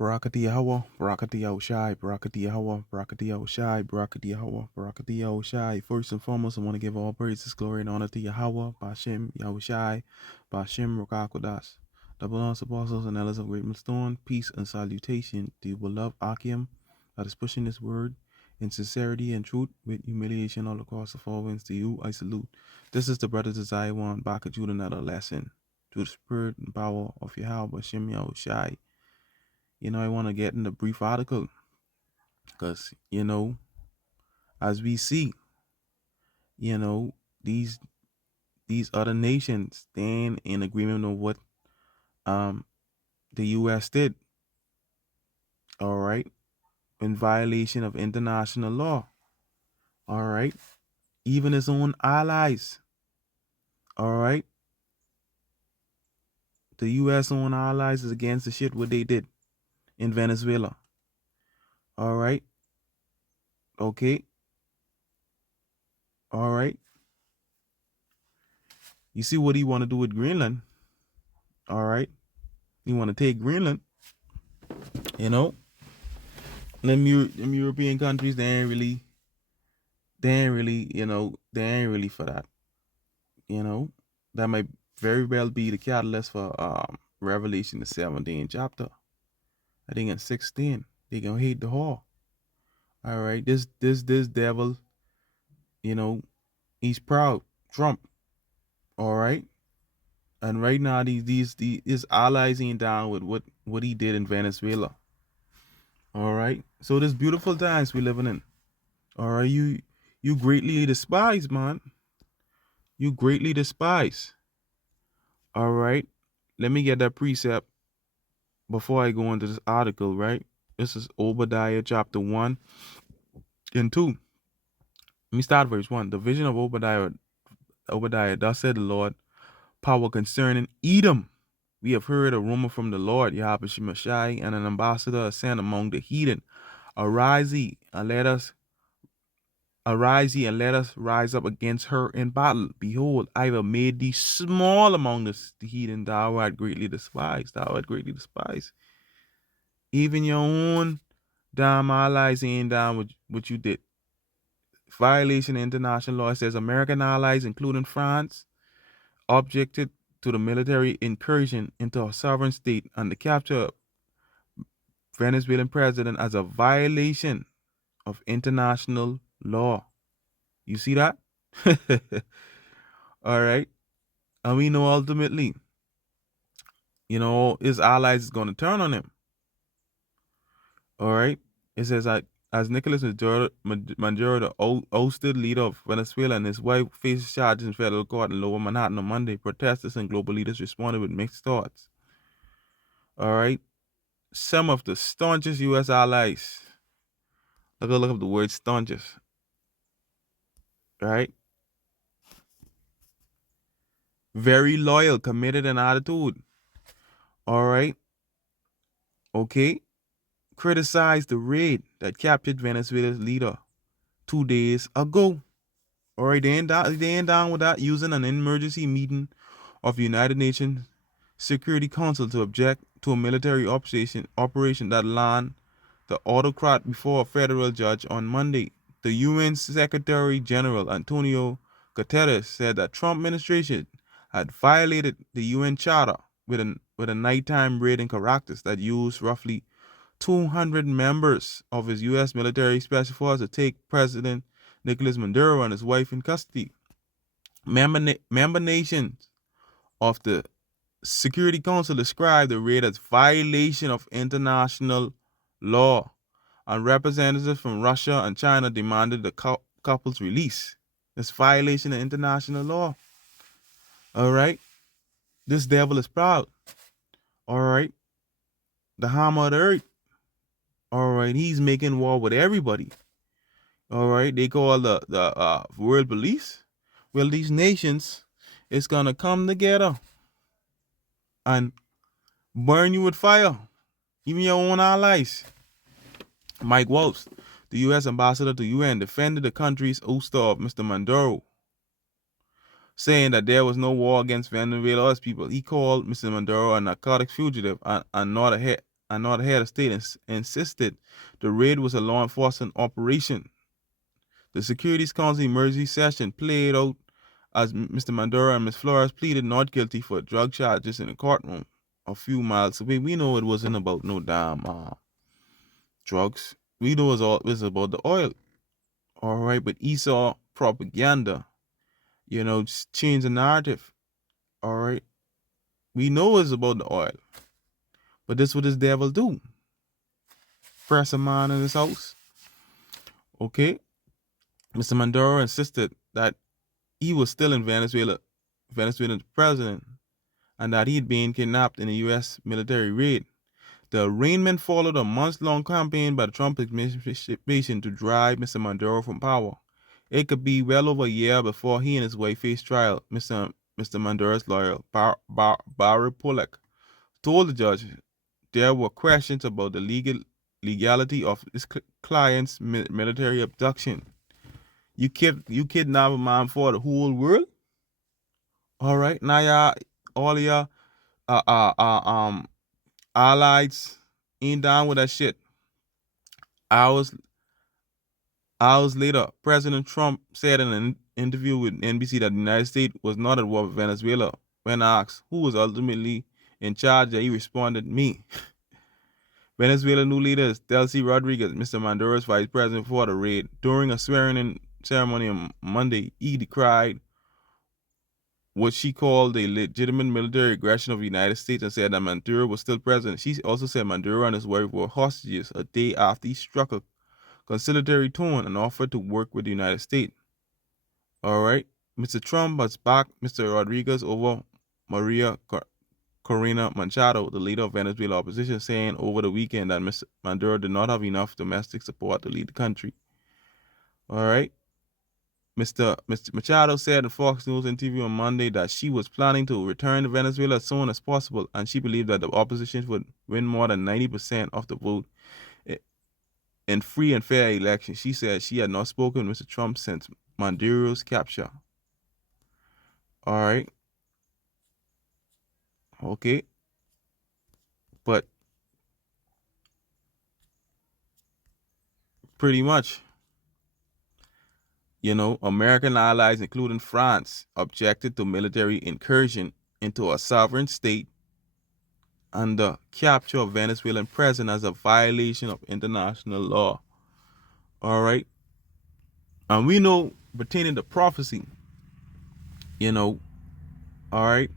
Barakati Yahweh, Barakati Yahushai, Barakati Yahweh, Barakati Yahushai, Barakati Yahweh, Barakati Yahushai. First and foremost, I want to give all praises, glory, and honor to Yahweh, Bashem, Yahushai, Bashem, Rokakodas. Double honors, apostles, and elders of Great Millstone, peace and salutation to you, beloved Akim, that is pushing this word in sincerity and truth with humiliation all across the four winds. To you, I salute. This is the brother Desire One, back at you with another lesson through the spirit and power of Yahweh, Bashem, Yahushai. I want to get in the brief article because, as we see, you know, these other nations stand in agreement of what um the U.S. did, all right, in violation of international law, all right, even its own allies, all right, the U.S. own allies is against the shit what they did in Venezuela, all right, okay, all right. You see what he want to do with Greenland, all right? He want to take Greenland, you know. Them European countries, they ain't really, they ain't really for that. That might very well be the catalyst for Revelation the 17th chapter. I think in 16, they gonna hate the whore. All right, this devil, you know, he's proud, Trump. All right, and right now these his allies ain't down with what he did in Venezuela. All right, so this beautiful times we living in. All right, you greatly despise, man. You greatly despise. All right. Let me get that precept before I go into this article, right? This is Obadiah chapter 1 and 2. Let me start verse 1. The vision of Obadiah, thus said the Lord, power concerning Edom. We have heard a rumor from the Lord, Yahweh Shemashai, and an ambassador sent among the heathen. Arise ye, and let us rise up against her in battle. Behold, I have made thee small among the heathen. Thou art greatly despised. Thou art greatly despised. Even your own damn allies ain't down with what you did. Violation of international law. It says American allies, including France, objected to the military incursion into a sovereign state and the capture of Venezuelan president as a violation of international law. You see that? All right. And we know ultimately, his allies is going to turn on him. All right. It says, as Nicolas Maduro, the ousted leader of Venezuela, and his wife faces charges in federal court in Lower Manhattan on Monday, protesters and global leaders responded with mixed thoughts. All right. Some of the staunchest U.S. allies, look up the word staunchest. All right. Very loyal, committed, and attitude. All right. Okay. Criticized the raid that captured Venezuela's leader 2 days ago. All right, they ain't down with that, using an emergency meeting of the United Nations Security Council to object to a military operation that landed the autocrat before a federal judge on Monday. The UN Secretary General Antonio Guterres said that Trump administration had violated the UN Charter with a nighttime raid in Caracas that used roughly 200 members of his U.S. military special force to take President Nicolas Maduro and his wife in custody. Member nations of the Security Council described the raid as violation of international law, and representatives from Russia and China demanded the couple's release. It's violation of international law. All right? This devil is proud. All right? The hammer of the earth. All right? He's making war with everybody. All right? They call the world police. Well, these nations is going to come together and burn you with fire. Even your own allies. Mike Waltz, the U.S. ambassador to UN, defended the country's ouster of Mr. Maduro, saying that there was no war against Venezuela's people. He called Mr. Maduro a narcotics fugitive and not a and not head of state, insisted the raid was a law enforcement operation. The Securities Council emergency session played out as Mr. Maduro and Ms. Flores pleaded not guilty for drug charges in a courtroom a few miles away. We know it wasn't about no damn drugs. We know it was about the oil. All right, but Esau propaganda, just change the narrative. All right, we know it's about the oil, but this what this devil do. Press a man in his house. Okay, Mr. Maduro insisted that he was still in Venezuelan president, and that he'd been kidnapped in a U.S. military raid. The arraignment followed a months-long campaign by the Trump administration to drive Mr. Maduro from power. It could be well over a year before he and his wife faced trial. Mr. Maduro's lawyer, Barry Pollack, told the judge there were questions about the legality of his client's military abduction. You kidnap a man for the whole world? All right, now all your allies ain't down with that shit. Hours later, President Trump said in an interview with NBC that the United States was not at war with Venezuela. When asked who was ultimately in charge, he responded, "Me." Venezuela new leader is Delcy Rodriguez, Mr. Maduro's vice president for the raid. During a swearing-in ceremony on Monday, he decried what she called a legitimate military aggression of the United States and said that Maduro was still president. She also said Maduro and his wife were hostages a day after he struck a conciliatory tone and offered to work with the United States. All right. Mr. Trump has backed Mr. Rodriguez over Maria Corina Machado, the leader of Venezuela opposition, saying over the weekend that Mr. Maduro did not have enough domestic support to lead the country. All right. Mr. Machado said in Fox News interview on Monday that she was planning to return to Venezuela as soon as possible, and she believed that the opposition would win more than 90% of the vote in free and fair elections. She said she had not spoken with Mr. Trump since Maduro's capture. All right. Okay. But pretty much, American allies, including France, objected to military incursion into a sovereign state and the capture of Venezuelan president as a violation of international law. All right. And we know pertaining to prophecy, all right,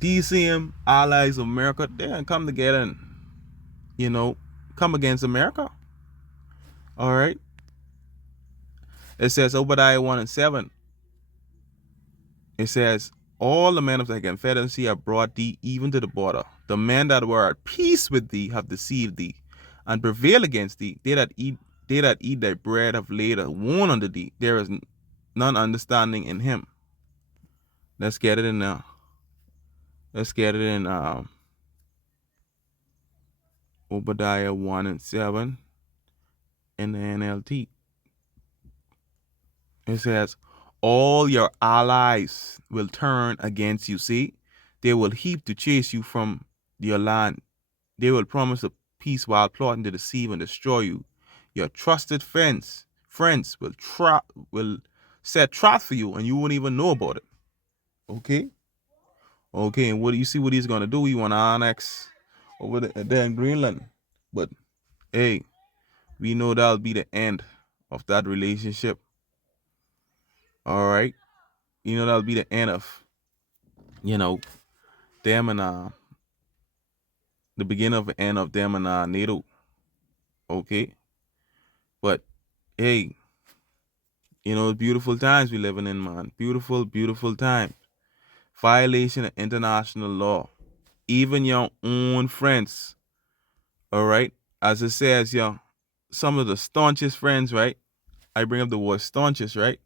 these same allies of America, they can come together and, come against America. All right. It says Obadiah 1 and 7. It says, all the men of the Confederacy have brought thee even to the border. The men that were at peace with thee have deceived thee, and prevail against thee. They that eat thy bread have laid a wound unto thee. There is none understanding in him. Let's get it in now. Let's get it in Obadiah 1 and 7 in the NLT. It says, all your allies will turn against you. See, they will heap to chase you from your land. They will promise a peace while plotting to deceive and destroy you. Your trusted friends will set traps for you, and you won't even know about it. Okay. And what do you see? What he's gonna do? He want to annex over there in Greenland, but hey, we know that'll be the end of that relationship. All right, that'll be the end of them and the beginning of the end of them and NATO. Okay, but hey, beautiful times we living in, man. Beautiful, beautiful times. Violation of international law. Even your own friends. All right, as it says, some of the staunchest friends, right? I bring up the word staunchest, right?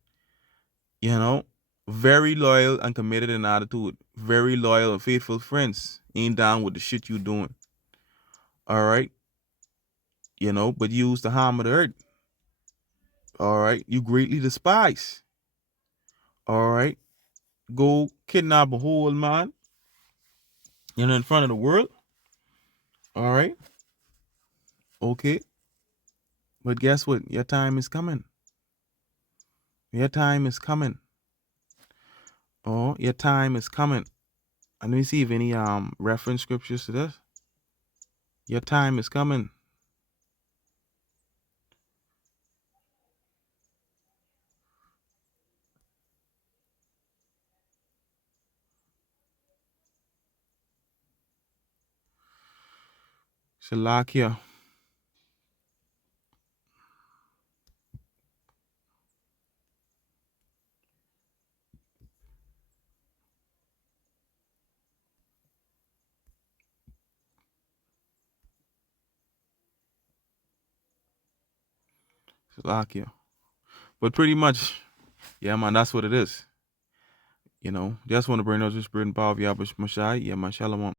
Very loyal and committed in attitude. Very loyal and faithful friends ain't down with the shit you doing. All right. But use the harm of the earth. All right. You greatly despise. All right. Go kidnap a whole man, in front of the world. All right. Okay. But guess what? Your time is coming. Your time is coming. Oh, your time is coming. And let me see if any reference scriptures to this. Your time is coming. Shalakia. Shalakia. But pretty much, yeah, man, that's what it is. You know, just want to bring those spirit and power of Yahweh Mashai. Yeah, man, shalom.